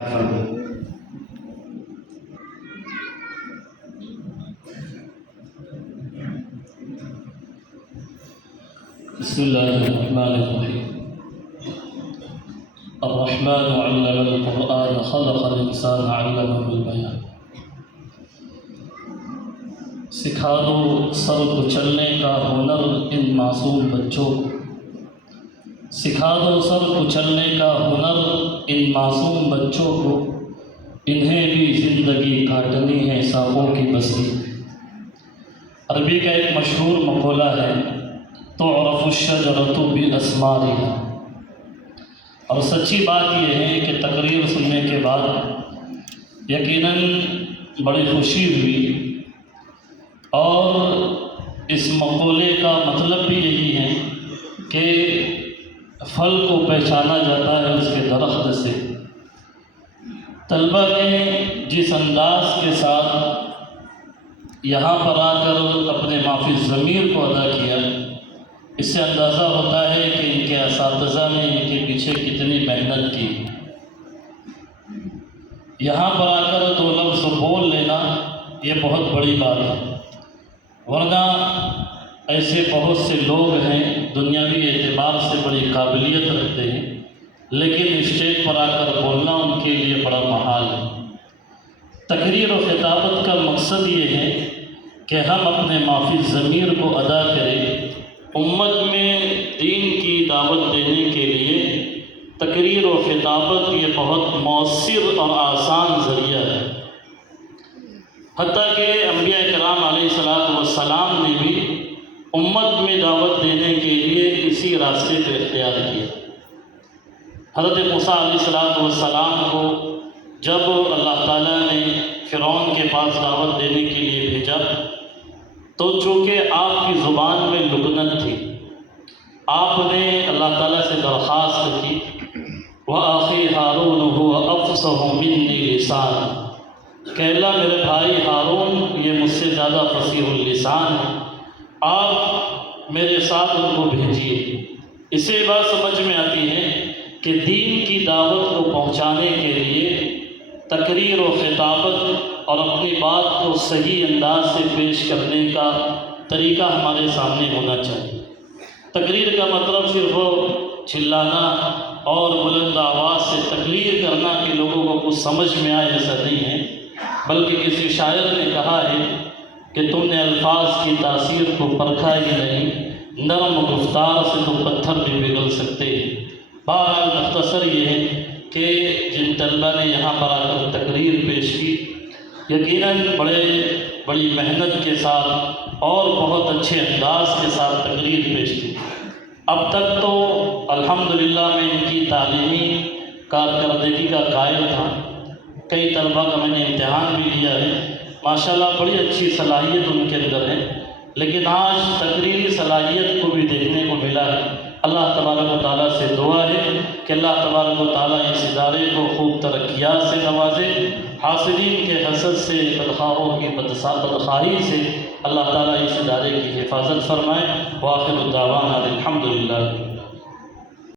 بسم الله الرحمن الرحيم. الرحمن علم القرآن خلق الإنسان علمه البيان. سکھا دو سر کو چلنے کا ہنر ان معصوم بچوں کو. سکھا دو سر کو چلنے کا ہنر ان معصوم بچوں کو. انہیں بھی زندگی کاٹنی ہے سانپوں کی بستی. عربی کا ایک مشہور مقولہ ہے تعرف الشجرۃ باسمارها. اور سچی بات یہ ہے کہ تقریر سننے کے بعد یقیناً بڑی خوشی ہوئی، اور اس مقولے کا مطلب بھی یہی ہے کہ پھل کو پہچانا جاتا ہے اس کے درخت سے. طلبہ نے جس انداز کے ساتھ یہاں پر آ کر اپنے مافی ضمیر کو ادا کیا، اس سے اندازہ ہوتا ہے کہ ان کے اساتذہ نے ان کے پیچھے کتنی محنت کی. یہاں پر آ کر دو لفظ بول لینا یہ بہت بڑی بات ہے، ورنہ ایسے بہت سے لوگ ہیں دنیاوی اعتبار سے بڑی قابلیت رکھتے ہیں، لیکن اسٹیج پر آ کر بولنا ان کے لیے بڑا محال ہے. تقریر و خطابت کا مقصد یہ ہے کہ ہم اپنے مافی ضمیر کو ادا کریں. امت میں دین کی دعوت دینے کے لیے تقریر و خطابت یہ بہت مؤثر اور آسان ذریعہ ہے. حتیٰ کہ انبیاء کرام علیہ السلام نے بھی امت میں دعوت دینے کے لیے اسی راستے کو اختیار کیا. حضرت موسیٰ علیہ السلام کو جب اللہ تعالیٰ نے فرعون کے پاس دعوت دینے کے لیے بھیجا تو چونکہ آپ کی زبان میں لکنت تھی، آپ نے اللہ تعالیٰ سے درخواست کی وَأَخِي هَارُونُ هُوَ أَفْصَحُ مِنِّي لِسَانًا، کہ اللہ میرے بھائی ہارون یہ مجھ سے زیادہ فصیح اللسان ہے، آپ میرے ساتھ ان کو بھیجیے. اس سے بات سمجھ میں آتی ہے کہ دین کی دعوت کو پہنچانے کے لیے تقریر و خطابت اور اپنی بات کو صحیح انداز سے پیش کرنے کا طریقہ ہمارے سامنے ہونا چاہیے. تقریر کا مطلب صرف چلانا اور بلند آواز سے تقریر کرنا کہ لوگوں کو کچھ سمجھ میں آئے ایسا نہیں ہے، بلکہ کسی شاعر نے کہا ہے کہ تم نے الفاظ کی تاثیر کو پرکھا ہی نہیں، نرم گفتار سے تو پتھر بھی پگھل سکتے ہیں. بہرحال مختصر یہ ہے کہ جن طلبہ نے یہاں پر آ کر تقریر پیش کی یقیناً بڑی محنت کے ساتھ اور بہت اچھے انداز کے ساتھ تقریر پیش کی. اب تک تو الحمدللہ میں ان کی تعلیمی کارکردگی کا قائل تھا. کئی طلبہ کا میں نے امتحان بھی لیا ہے، ماشاءاللہ بڑی اچھی صلاحیت ان کے اندر ہے، لیکن آج تقریری صلاحیت کو بھی دیکھنے کو ملا ہے. اللہ تبارک و تعالیٰ سے دعا ہے کہ اللہ تبارک و تعالیٰ اس ادارے کو خوب ترقیات سے نوازے، حاسدین کے حسد سے، بدخواہوں کی بدخواہی سے اللہ تعالیٰ اس ادارے کی حفاظت فرمائے. وآخر دعوانا الحمدللہ.